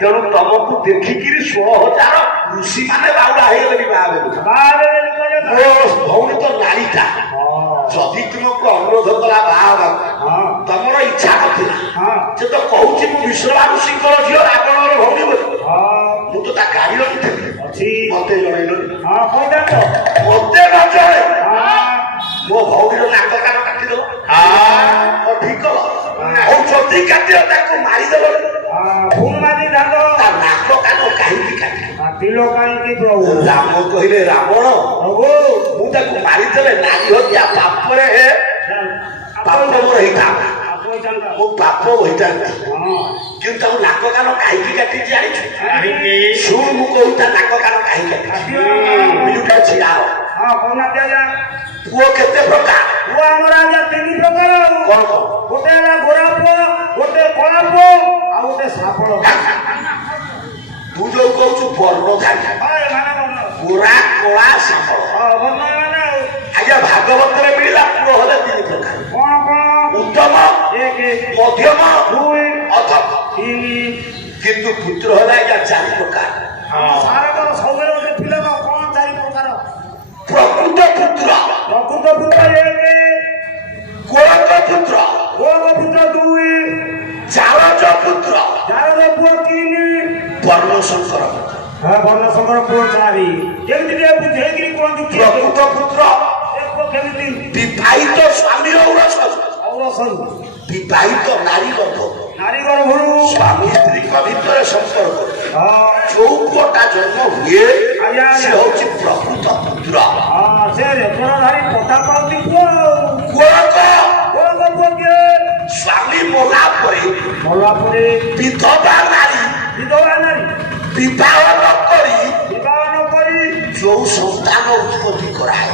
ତେଣୁ ତମକୁ ଦେଖିକିରି 16,000 ଋଷି ମାନେ ବାଉଳା ହେଇଗଲେଣି ମୋ ଭଉଣୀ ତ ନାରୀଟା ଯଦି ତୁମକୁ ଅନୁରୋଧ କଲା ବାହା ହେବାକୁ ତମର ଇଚ୍ଛା ନଥିଲା ସେ ତ କହୁଛି ମୁଁ ବିଶ୍ଵବା ଋଷିଙ୍କର ଝିଅ ରାବଣର ଭଉଣୀ ବୋଲି ମୁଁ ତ ତା ଗାଡ଼ି ରଖିଥିଲି ମତେ ଜଣେଇଲନି ମତେ ନ ଜଣେ ମୋ ଭଉଣୀର ନାକ କାନ କାଟିଦେଲ ଠିକ କଲ ଆଉ ଯଦି କାଟିବ ତାକୁ ମାରିଦେଲ ତା ନାକ କାନ କାହିଁକି କାଟିଲ ରାମ କହିଲେ ରାବଣ ମୁଁ ତାକୁ ମାରିଦେଲେ ନାରୀ ହତ୍ୟା ପାପରେ ପାପ ମୋର ହେଇଥାନ୍ତା ମୋ ପାପ ହୋଇଥାନ୍ତି କିନ୍ତୁ ତାକୁ ନାକ କାନ କାହିଁକି କାଟିଛି ଜାଣିଛୁ ଶୁଣ ମୁଁ କହୁ ତା ନାକ କାନ କାହିଁକି କାଟିଛି ଛିଡା ପୁଅ କେତେ ପ୍ରକାର ପୁଅ ଆମର ଆଜ୍ଞା 3 ପ୍ରକାର କଣ ଗୋଟେ ହେଲା ଗୋରା ପୁଅ ଗୋଟେ କଳା ପୁଅ ଆଉ ଗୋଟେ ସାପଳ ତୁ ଯୋଉ କହୁଛୁ ବର୍ଣ୍ଣଧାରୀ ଗୋରା କଳା ସାପଳ ଆଜ୍ଞା ଭାଗବତରେ ମିଳିଲା ପୁଅ ହେଲେ 3 ପ୍ରକାର କଣ କଣ ଉତ୍ତମ ମଧ୍ୟମ ଅଧମ କିନ୍ତୁ ପୁତ୍ର ହେଲା ଆଜ୍ଞା 4 ପ୍ରକାର ସାରଙ୍କର ସବୁବେଳେ ଗୋଟେ ପିଲା କଣ 4 ପ୍ରକାର ପ୍ରକୃତ ପୁତ୍ର ପ୍ରକୃତ ପୁତ୍ର 1 ଗୋରଖ ପୁତ୍ର 2 ଚାଳଜ ପୁତ୍ର ଚାରଜ ପୁଅ 3 ବର୍ଣ୍ଣଶଙ୍କର ପୁତ୍ର ବର୍ଣ୍ଣଶଙ୍କର ପୁଅ 4 କେମିତି ଟିକେ ବୁଝେଇକିରି କୁହନ୍ତୁ ପ୍ରକୃତ ପୁତ୍ର କେମିତି ବିବାହିତ ସ୍ୱାମୀ ଔରସନ ବିବାହିତ ନାରୀ ଗର୍ଭ ନାରୀ ଗର୍ଭରୁ ସ୍ୱାମୀ ସ୍ତ୍ରୀଙ୍କ ଭିତରେ ସମ୍ପର୍କ ଯୋଉ ପୁଅଟା ଜନ୍ମ ହୁଏ ସେ ହଉଛି ପ୍ରକୃତ ପୁତ୍ର ସେ ରେକର୍ଡଧାରୀ ପଟା ପାଉଛି ପୁଅ ଗୋରଖ ପୁଅ କିଏ ସ୍ୱାମୀ ମଲା ପରେ ବିଧବା ନାରୀ ବିବାହ ନ କରି ଯୋଉ ସନ୍ତାନ ଉତ୍ପତ୍ତି କରାଏ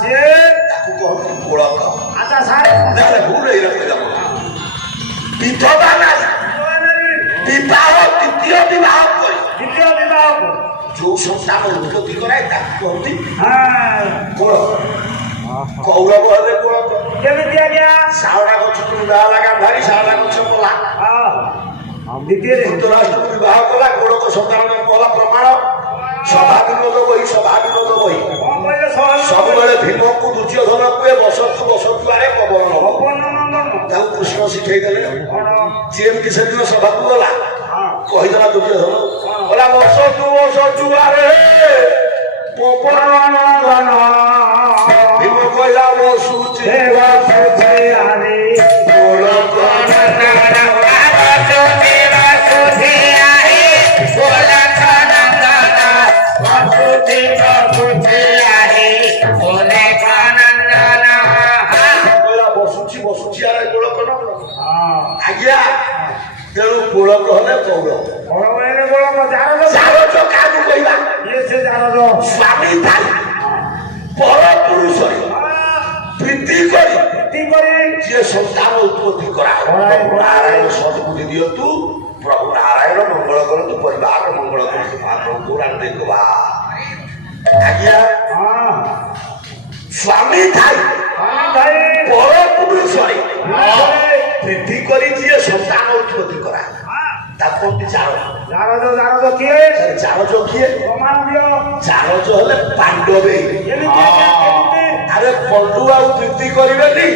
ସେ ତାକୁ କହନ୍ତି ଗୋଳକ ଆଚ୍ଛା ସାର୍ ଭୁଲ ହେଇଗଲା ବିଧବା ନାରୀ ବିବାହ ଦ୍ୱିତୀୟ ବିବାହ କରି ଯୋଉ ସନ୍ତାନ ଉତ୍ପତ୍ତି କରାଏ ତାକୁ କହନ୍ତି ଗୋଳକ କୌରବ ହେଲେ ଗୋଳକ କେମିତି ଆଜ୍ଞା ଶାଳଟା ଗଛକୁ ବିବାହ ଲାଗା ଭାରି ଶାଳଟା ଗଛ କଲା ଧୃତରାଷ୍ଟ୍ରକୁ ବିବାହ କଲା ଗୋଳକ ସନ୍ତାନ ଜନ୍ମ ହେଲା ପ୍ରମାଣ ସଭା ବିନୋଦ ବହି ସବୁବେଳେ ଭୀମକୁ ଦୁର୍ଯ୍ୟୋଧନ କୁହେ ବସତୁ ଆରେ ପବନ ତାକୁ କୃଷ୍ଣ ଶିଖେଇ ଦେଲେ ଯେମିତି ସେଦିନ ସଭାକୁ ଗଲା କହିଦେଲା ଦୁର୍ଯ୍ୟୋଧନ କହିଲା ବସତୁ ଆରେ ପବନ ଭୀମ କହିଲା ବସୁଛି ଆଜ୍ଞା ତେଣୁ ଗୋଳକ ହେଲେ କୌରବ ଚାରଜ କାହାକୁ କହିବା ସ୍ୱାମୀ ଥାଇ ପର ପୁରୁଷରେ ପ୍ରୀତି କରି ଯିଏ ସନ୍ତାନ ଉତ୍ପତ୍ତି କରାଏ ନାରାୟଣ ସଦ୍ବୁଦ୍ଧି ଦିଅନ୍ତୁ ପ୍ରଭୁ ନାରାୟଣ ମଙ୍ଗଳ କରନ୍ତୁ ପରିବାର ମଙ୍ଗଳ କରନ୍ତୁ ମହାପ୍ରଭୁ ରାମଦେବ ଆଜ୍ଞା ସ୍ୱାମୀ ଥାଇ ପର ପୁରୁଷରେ ପ୍ରୀତି କରି ଯିଏ ସନ୍ତାନ ଉତ୍ପତ୍ତି କରାଏ ତାକୁ କହନ୍ତି ଚାରଜ କିଏ ଚାରଜ ହେଲେ ପାଣ୍ଡବେ ଆରେ ପଣ୍ଡୁ ଆଉ ପ୍ରୀତି କରିବେନି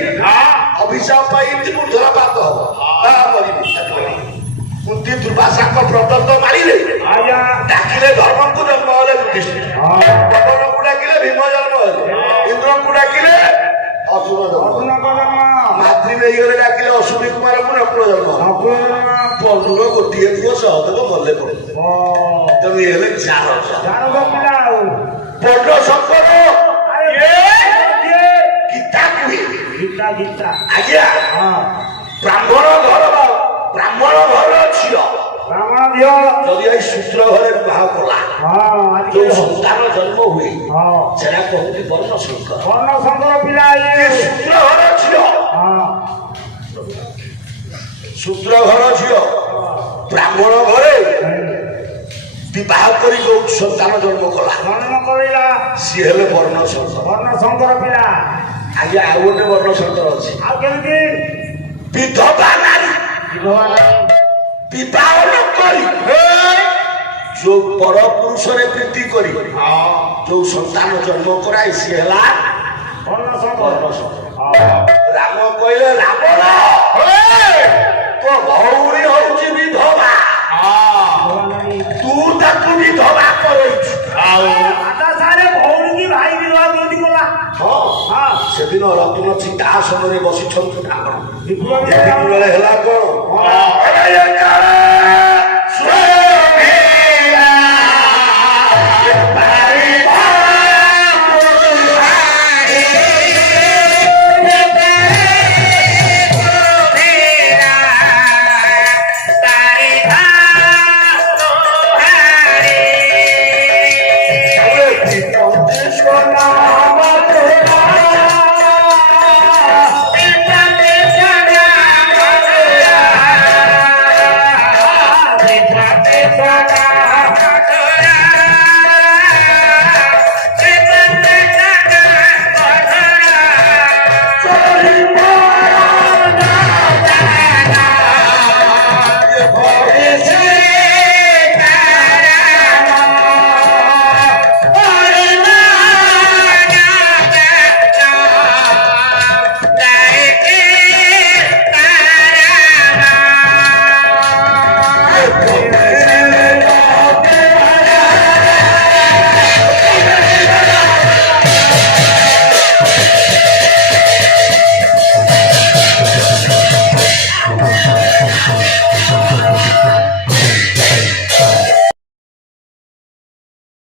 ଅଭିଶାପ ପାଇ ଏମିତି ମୂର୍ଦ୍ଧରା ପାତ ହବ କୁନ୍ତି ଦୁର୍ବାସାଙ୍କ ପ୍ରଦତ୍ତ ମାରିଲେ ଡାକିଲେ ଧର୍ମକୁ ଜନ୍ମ ହେଲେ ଯୁଧିଷ୍ଠିର ପବନକୁ ଡାକିଲେ ଭୀମ ଜନ୍ମ ହେଲେ ଇନ୍ଦ୍ରଙ୍କୁ ଡାକିଲେ ଅସୁର ଜନ୍ମ ମାତୃ ନେଇଗଲେ ଡାକିଲେ ଅଶ୍ୱିନୀ କୁମାରକୁ ନକୁଳ ଜନ୍ମ ପଣ୍ଡୁର ଗୋଟିଏ ପୁଅ ସହଦେବ ମଲେ ପଡେ ତେଣୁ ଇଏ ହେଲେ ଚାରଜ ବଡ ଶଙ୍କର ଗୀତା କୁହେ ଆଜ୍ଞା ବ୍ରାହ୍ମଣ ଘର ଝିଅ ଯଦି ଏଇ ଶୂଦ୍ର ଘରେ ବିବାହ କଲା ଯୋଉ ସନ୍ତାନ ଜନ୍ମ ହୁଏ ସେଟା କହନ୍ତି ବର୍ଣ୍ଣଶଙ୍କର ପିଲା ଶୂଦ୍ର ଘର ଝିଅ ବ୍ରାହ୍ମଣ ଘରେ ବିବାହ କରି ଯୋଉ ସନ୍ତାନ ଜନ୍ମ କଲା ସିଏ ହେଲେ ବର୍ଣ୍ଣଶଙ୍କର ପିଲା ଆଜ୍ଞା ଆଉ ଗୋଟେ ବର୍ଣ୍ଣଶଙ୍କର ଅଛି ଆଉ କେମିତି ବିଧବା ନାରୀ ବିବାହ ନ କରି ଯୋଉ ପର ପୁରୁଷରେ ପ୍ରୀତି କରି ଯୋଉ ସନ୍ତାନ ଜନ୍ମ କରାଇ ସିଏ ହେଲା ରାମ କହିଲେ ରାବଣ ତୋ ଭଉଣୀ ହଉଛି ବିଧବା ତୁ ତାକୁ ବିଧବା କରଉଛୁ ଭଉଣୀ ଭାଇ ବିବାହ କେମିତି କଲା? ସେଦିନ ରତ୍ନ ସିଂହାସନରେ ବସିଛନ୍ତି ରାବଣ ବେଳେ ହେଲା କଣ